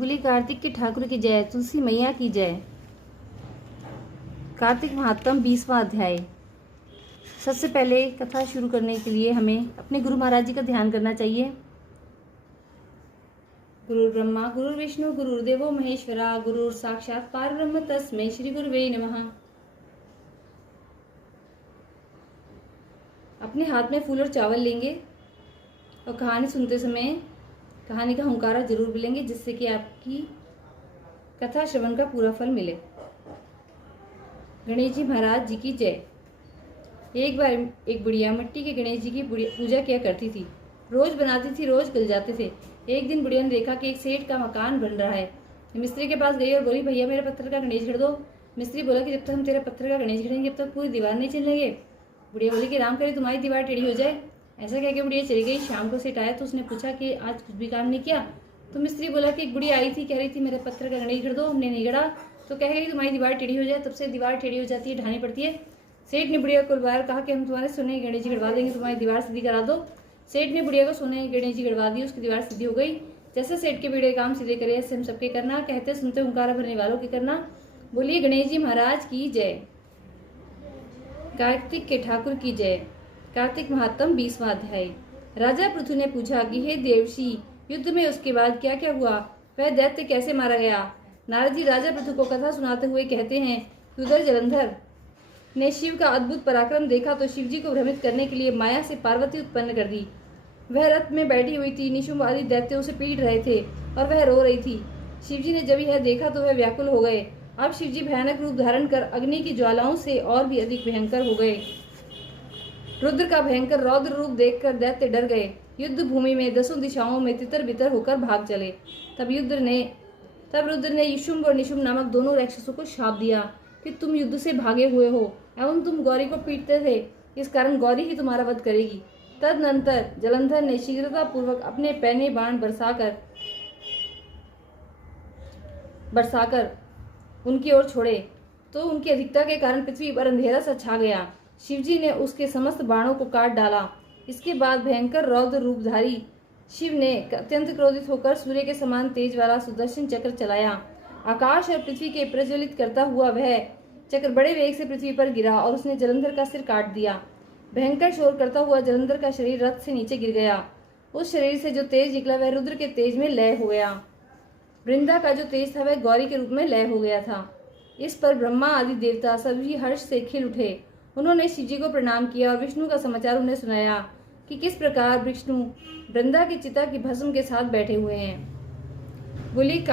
बोली कार्तिक के ठाकुर की जय, तुलसी मैया की जय। कार्तिक महात्म 20वां अध्याय। सबसे पहले कथा शुरू करने के लिए हमें अपने गुरु महाराज जी का ध्यान करना चाहिए। गुरु ब्रह्मा गुरु विष्णु गुरुर्देवो महेश्वरा, गुरु साक्षात परब्रह्म तस्मै श्री गुरुवे नमः। अपने हाथ में फूल और चावल लेंगे और कहानी सुनते समय कहानी का हुंकारा जरूर बोलेंगे, जिससे कि आपकी कथा श्रवण का पूरा फल मिले। गणेश जी महाराज जी की जय। एक बार एक बुढ़िया मिट्टी के गणेश जी की पूजा किया करती थी। रोज बनाती थी, रोज गल जाते थे। एक दिन बुढ़िया ने देखा कि एक सेठ का मकान बन रहा है। मिस्त्री के पास गई और बोली, भैया मेरा पत्थर का गणेश गढ़ दो। मिस्त्री बोला कि जब तक हम तेरा पत्थर का गणेश गढ़ेंगे जब तक पूरी दीवार नहीं चलेंगे। बुढ़िया बोली कि राम करे तुम्हारी दीवार टेढ़ी हो जाए। ऐसा कह के बुढ़िया चली गई। शाम को सेठ आया तो उसने पूछा कि आज कुछ भी काम नहीं किया। तो मिस्त्री बोला कि एक बुढ़िया आई थी, कह रही थी मेरे पत्थर का गणेश गढ़ दो, हमने नहीं गढ़ा तो कह गई तुम्हारी दीवार टेढ़ी हो जाए। तब से दीवार टेढ़ी हो जाती है, ढानी पड़ती है। सेठ ने बुढ़िया को बार कहा कि हम तुम्हारे सोने की गणेश जी गढ़वा देंगे, तुम्हारी दीवार सीधी करा दो। सेठ ने बुढ़िया को सोने की गणेश जी गढ़वा दी, उसकी दीवार सीधी हो गई। जैसे सेठ के बेड़े काम सीधे करे ऐसे हम सबके करना, कहते सुनते हुंकारा भरने वालों के करना। बोलिए गणेश जी महाराज की जय। कार्तिक के ठाकुर की जय। कार्तिक महात्म 20वां अध्याय। राजा पृथु ने पूछा कि हे देवर्षि, युद्ध में उसके बाद क्या क्या हुआ, वह दैत्य कैसे मारा गया। नारद जी राजा पृथु को कथा सुनाते हुए कहते हैं कि उधर जलंधर ने शिव का अद्भुत पराक्रम देखा तो शिव जी को भ्रमित करने के लिए माया से पार्वती उत्पन्न कर दी। वह रथ में बैठी हुई थी, निशुंभ आदि दैत्य उसे पीट रहे थे और वह रो रही थी। शिव जी ने जब यह देखा तो वह व्याकुल हो गए। अब शिव जी भयानक रूप धारण कर अग्नि की ज्वालाओं से और भी अधिक भयंकर हो गए। रुद्र का भयंकर रौद्र रूप देखकर दैत्य डर गए। युद्ध भूमि में 10 दिशाओं में तितर बितर होकर भाग चले। तब रुद्र ने युशुंभ और निशुंभ नामक दोनों राक्षसों को शाप दिया कि तुम युद्ध से भागे हुए हो एवं तुम गौरी को पीटते थे, इस कारण गौरी ही तुम्हारा वध करेगी। तदनंतर जलंधर ने शीघ्रता पूर्वक अपने पैने बाण बरसाकर उनकी ओर छोड़े तो उनकी अधिकता के कारण पृथ्वी पर अंधेरा सा छा गया। शिवजी ने उसके समस्त बाणों को काट डाला। इसके बाद भयंकर रौद्र रूपधारी शिव ने अत्यंत क्रोधित होकर सूर्य के समान तेज वाला सुदर्शन चक्र चलाया। आकाश और पृथ्वी के प्रज्वलित करता हुआ वह चक्र बड़े वेग से पृथ्वी पर गिरा और उसने जलंधर का सिर काट दिया। भयंकर शोर करता हुआ जलंधर का शरीर रथ से नीचे गिर गया। उस शरीर से जो तेज निकला वह रुद्र के तेज में लय हो गया। वृंदा का जो तेज था वह गौरी के रूप में लय हो गया था। इस पर ब्रह्मा आदि देवता सभी हर्ष से खिल उठे। उन्होंने शिवजी को प्रणाम किया और विष्णु का समाचार उन्हें सुनाया कि किस प्रकार विष्णु वृंदा की चिता की भस्म के साथ बैठे हुए हैं। बोली